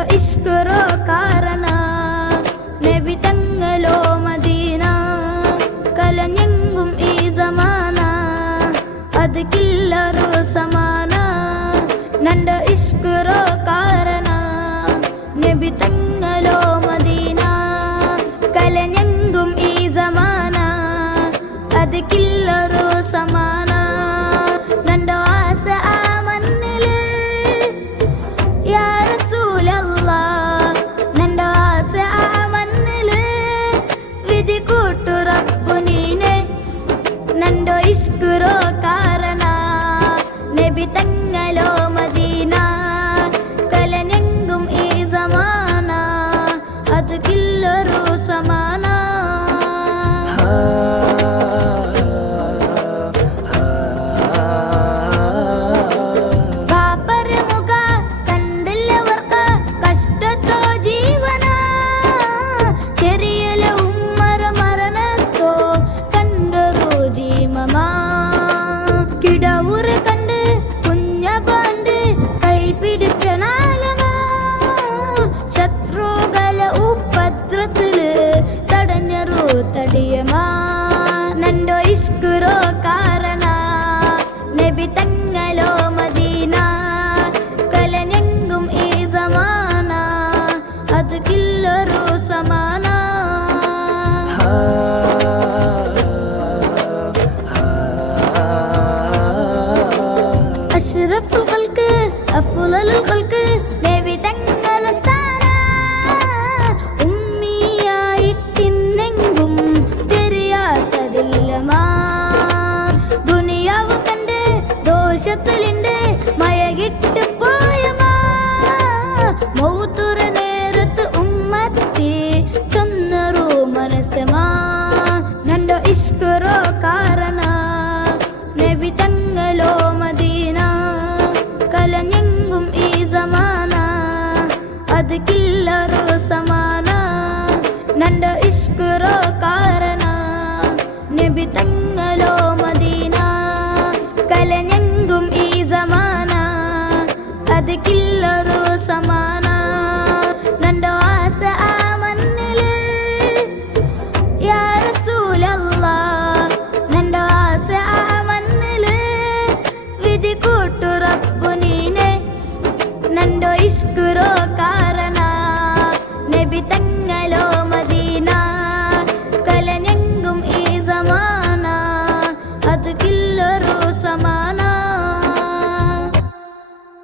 ನಂಡೋ ಇಸ್ಕರೋ ಕಾರಣ നബി തങ്ങളോ മദീന കലഞ്ഞെങ്കും ഈ സമാന അത് കില്ലറു സമാന നണ്ടോ ഇഷ്കുറോ കാരണ നബി തങ്ങളോ മദീന കലഞ്ഞെങ്കും ഈ സമാന അത് കില്ലറു സമാന നണ്ടോ ആസ ആ മണ്ണില് യാ റസൂലല്ലാഹ് നണ്ടോ ആസ ആ മണ്ണില് വിധി കൂട്ടു റബ്ബു നീനെ നണ്ടോ ഇഷ്കുറോ കാരണ നബി തങ്ങളോ മദീന കലനെങ്കും ഈ സമാന അത് കില്ലറു സമാന പാപ്പരമുഖ കണ്ടില്ലവർക്ക് കഷ്ടത്തോ ജീവന ചെറിയല ഉമ്മറ മരണത്തോ കണ്ടൊരു ജീമമാ കിടവുറ കണ്ട് കുഞ്ഞപാണ്ട് കൈപിടിച്ച നാലമാ ശത്രുകള ഉപദ്രത്തില് തടഞ്ഞറു തടിയമാ നണ്ടോ ഇസ്കുറോ കാരണ നബി തങ്ങളോ മദീന കലനെങ്കും ഈ സമാന അത് കില്ലറു